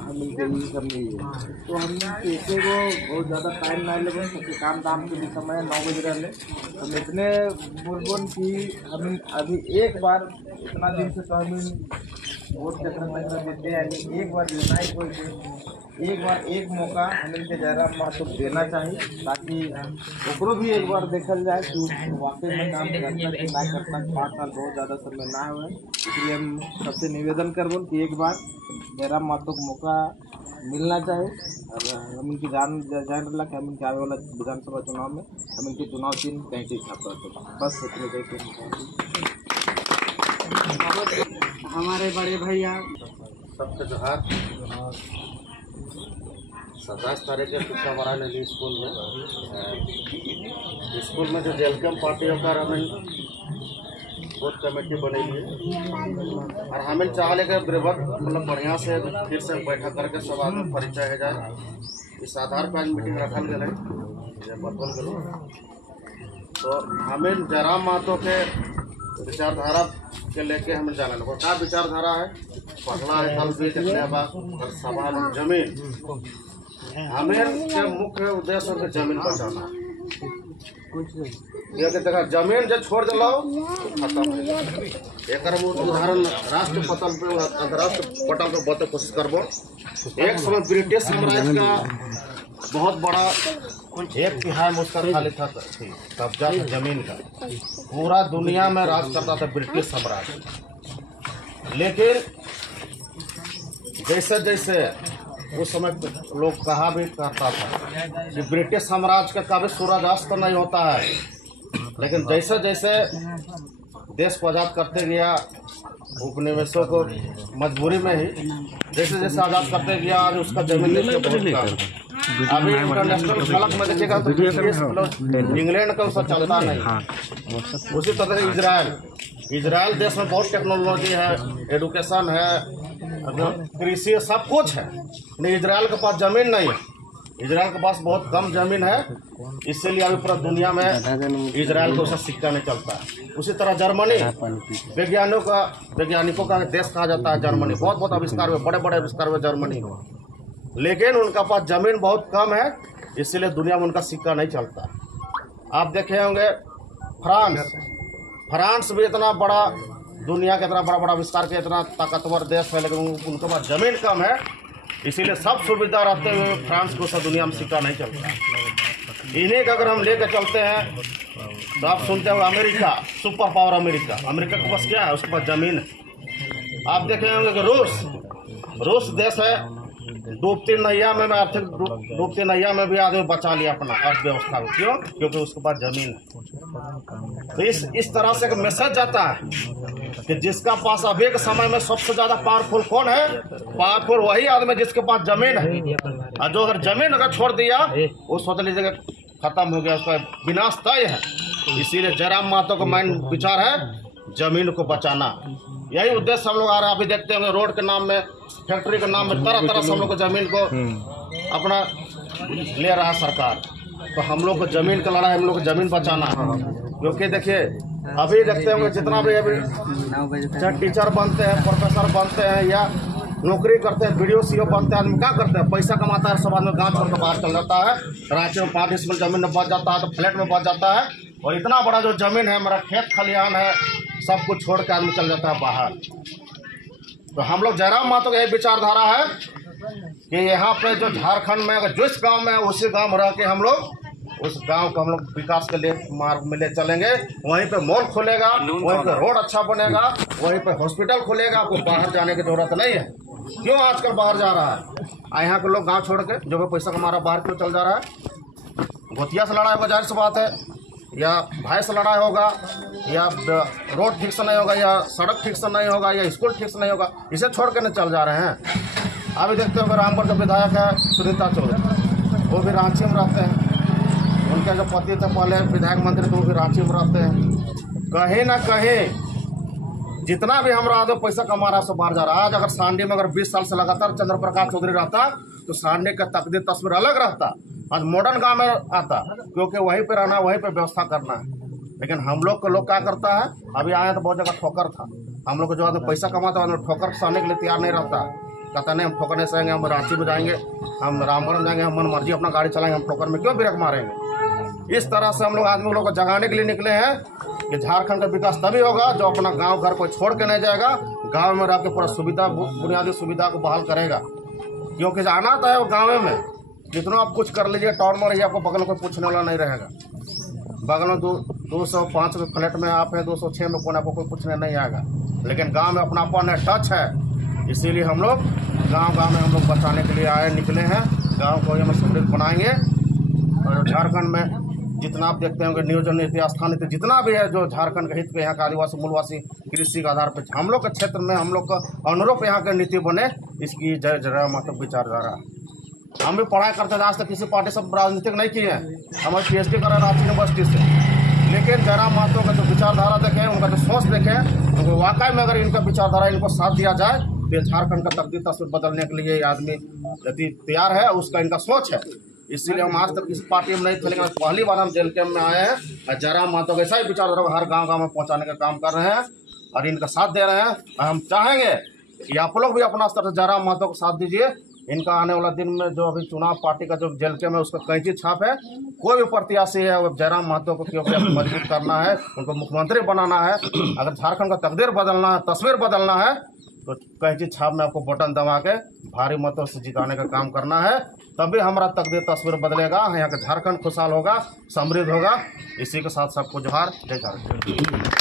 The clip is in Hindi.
हम इनके लिए सब नहीं है तो हम इसे को बहुत ज़्यादा टाइम ना लगे क्योंकि काम के भी समय 9 बज रहे हम इतने बोल कि हम अभी एक बार इतना दिन से तो हम वोट चक्र देते हैं एक बार लेना ही कोई एक बार एक मौका हम इनके जयराम महतो देना चाहिए ताकि ओकरो भी एक बार देखल जाए कि वाकई में काम करता कि ना करता 5 साल बहुत ज़्यादा समय ना हुआ इसलिए हम सबसे निवेदन करबो कि एक बार जयराम महतो को मौका मिलना चाहिए और हम इनकी जान रहा कि हम इनके आने वाला विधानसभा चुनाव में हम इनके चुनाव चिन्ह कैंची छापा बस इतने कहते हमारे बड़े भैया सबके जोहार 27 तारीख के शिक्षा बड़ा नली स्कूल में जो वेलकम पार्टी होकर हमें वोट कमेटी बनी है और हमें चाहले के मतलब बढ़िया से फिर से बैठक करके सब आदमी परिचय हो जाए इस आधार पर आज मीटिंग रखल गए बतल गए तो हमें जयराम महतो के विचारधारा के लेके हमें जाना वो क्या विचारधारा है पढ़ना है कल भी देखने बाद सवाल जमीन हमें के मुख्य उद्देश्य है जमीन बचाना ये देखा जमीन जब छोड़ दिलो खत्म हो जाए एक उदाहरण राष्ट्र पटल पे अंतर्राष्ट्रीय पटल पे बहुत कोशिश करबो एक समय ब्रिटिश साम्राज्य का बहुत बड़ा 1/3 उसका खाली था कब्जा था जमीन का पूरा दुनिया में राज करता था ब्रिटिश साम्राज्य लेकिन जैसे जैसे उस समय लोग कहा भी करता था कि ब्रिटिश साम्राज्य का कभी सूर्यास्त नहीं होता है लेकिन जैसे जैसे देश को आज़ाद करते गया उपनिवेशों को मजबूरी में ही जैसे जैसे आज़ाद करते गया और उसका जमीन अभी इंटरनेशनल सड़क में देखिएगा तो इंग्लैंड का उसका चलता नहीं उसी तरह से इजराइल देश में बहुत टेक्नोलॉजी है एडुकेशन है कृषि सब कुछ है लेकिन इजराइल के पास जमीन नहीं है इजराइल के पास बहुत कम जमीन है इसीलिए अभी पूरा दुनिया में इजराइल को उसका सिक्का नहीं चलता उसी तरह जर्मनी वैज्ञानिकों का देश कहा जाता है जर्मनी बहुत आविष्कार हुए बड़े बड़े आविष्कार हुए जर्मनी में लेकिन उनका पास जमीन बहुत कम है इसीलिए दुनिया में उनका सिक्का नहीं चलता आप देखे होंगे फ्रांस भी इतना बड़ा दुनिया का इतना बड़ा आविष्कार के इतना ताकतवर देश है लेकिन उनके पास जमीन कम है इसीलिए सब सुविधा रहते हुए फ्रांस को सब दुनिया में सिक्का नहीं चलता इन्हीं का अगर हम लेकर चलते हैं तो आप सुनते हो अमेरिका सुपर पावर अमेरिका के पास क्या है उसके पास जमीन है आप देखे होंगे कि रूस देश है डूबती नैया में आर्थिक डूबती नैया में भी आदमी बचा लिया अपना अर्थव्यवस्था को क्यों क्योंकि उसके पास जमीन है तो इस तरह से एक मैसेज जाता है कि जिसका पास अभी के समय में सबसे ज्यादा पावरफुल कौन है पावरफुल वही आदमी जिसके पास जमीन है और जो अगर जमीन अगर छोड़ दिया वो सोच लीजिएगा खत्म हो गया उसका विनाश तय है इसीलिए जयराम महतो का मेन विचार है जमीन को बचाना यही उद्देश्य हम लोग आ रहे हैं अभी देखते हैं रोड के नाम में फैक्ट्री के नाम में तरह तरह से हम लोग को जमीन को अपना ले रहा है सरकार तो हम लोग को जमीन का लड़ाई हम लोग को जमीन बचाना है क्योंकि देखिए अभी देखते होंगे जितना भी अभी चाहे टीचर बनते हैं प्रोफेसर बनते हैं या नौकरी करते हैं BDO CO बनते हैं आदमी क्या करते हैं पैसा कमाता है सब आदमी गाँव छोड़ कर बाहर चल जाता है रांची में 5 डिसमिल जमीन में बच जाता है तो फ्लैट में बच जाता है और इतना बड़ा जो जमीन है मेरा खेत खलिहान है सब कुछ छोड़ के आदमी चल जाता है बाहर तो हम लोग जयराम महतो का यही विचारधारा है कि यहाँ पे जो झारखंड में अगर जिस गांव में है उसी गांव में रह के हम लोग उस गांव को हम लोग विकास के लिए मार्ग में ले चलेंगे वहीं पे मॉल खुलेगा वहीं पे रोड अच्छा बनेगा वहीं पे हॉस्पिटल खुलेगा कोई बाहर जाने की जरूरत नहीं है क्यों आजकल बाहर जा रहा है यहाँ के लोग गाँव छोड़ के जो भी पैसा कमा रहा बाहर क्यों चल जा रहा है गोतिया से लड़ाई होगा जाहिर सी बात है या भाई से लड़ाई होगा या रोड ठीक से नहीं होगा या सड़क ठीक से नहीं होगा या स्कूल ठीक से नहीं होगा इसे छोड़ के नहीं चल जा रहे हैं अभी देखते हो रामपुर के विधायक है सुनीता चौधरी वो भी रांची में रहते हैं उनके जो पति थे पहले विधायक मंत्री थे वो भी रांची में रहते हैं कहीं ना कहीं जितना भी हमारा आदमी पैसा कमा रहा है सब बाहर जा रहा है आज अगर सांडी में अगर 20 साल से लगातार चंद्र प्रकाश चौधरी रहता तो सांडी का तकदीर तस्वीर अलग रहता आज मॉडर्न गांव में आता क्योंकि वहीं पे रहना वहीं पे व्यवस्था करना है लेकिन हम लोग को लोग क्या करता है अभी आए तो बहुत जगह ठोकर था हम लोग को जो आदमी पैसा कमाता है ठोकर सहने के लिए तैयार नहीं रहता कहता नहीं हम ठोकरने से आएंगे, हम रांची में जाएंगे, हम रामगढ़ जाएंगे, हम मन मर्जी अपना गाड़ी चलाएंगे, हम ठोकर में क्यों ब्रेक मारेंगे। इस तरह से हम लोग आदमी लोग को जगाने के लिए निकले हैं कि झारखंड का विकास तभी होगा जो अपना गांव घर को छोड़ के नहीं जाएगा, गांव में रह के पूरा सुविधा, बुनियादी सुविधा को बहाल करेगा। क्योंकि जाना तो है वो गाँव में, जितना आप कुछ कर लीजिए, टाउन में रहिए, आपको बगल में कोई पूछने वाला नहीं रहेगा। बगल में 205 फ्लैट में आप हैं, 206 में कौन, आपको कोई पूछने नहीं आएगा। लेकिन गांव में अपनापन है, टच है, इसीलिए हम लोग गांव में हम लोग बचाने के लिए आए, निकले हैं। गांव को हम समृद्ध बनाएंगे। और झारखंड में जितना आप देखते होंगे न्यूज नीति, आस्था नीति, जितना भी है जो झारखंड के हित पे, यहाँ का आदिवासी मूलवासी कृषि के आधार पर हम लोग के क्षेत्र में हम लोग का अनुरूप यहाँ के नीति बने, इसकी जय जरा मतलब विचारधारा। हम भी पढ़ाई करते थे, आज तक किसी पार्टी से राजनीतिक नहीं किए हैं। हमारे PhD करा रांची यूनिवर्सिटी से, लेकिन जयराम महतो का जो विचारधारा देखें, उनका जो सोच देखें, तो वाकई में अगर इनका विचारधारा इनको साथ दिया जाए तो झारखंड का तकदीर तस्वीर बदलने के लिए आदमी यदि तैयार है, उसका इनका सोच है। इसीलिए हम आज तक किसी पार्टी में नहीं थे, लेकिन पहली बार हम जेल कैंप में आए हैं और जयराम महतो का ऐसा ही विचारधारा हर गाँव में पहुँचाने का काम कर रहे हैं और इनका साथ दे रहे हैं। और हम चाहेंगे कि आप लोग भी अपना स्तर से जयराम महतो को साथ दीजिए। इनका आने वाला दिन में जो अभी चुनाव पार्टी का जो जेल कैंप है, उसका कैंची छाप है। कोई भी प्रत्याशी है, वो जयराम महतो को क्योंकि मजबूत करना है, उनको मुख्यमंत्री बनाना है। अगर झारखंड का तकदीर बदलना है, तस्वीर बदलना है, तो कैंची छाप में आपको बटन दबा के भारी मतों से जिताने का काम करना है। तभी हमारा तकदीर तस्वीर बदलेगा, यहाँ का झारखंड खुशहाल होगा, समृद्ध होगा। इसी के साथ सबको जोहार, जय झारखंड।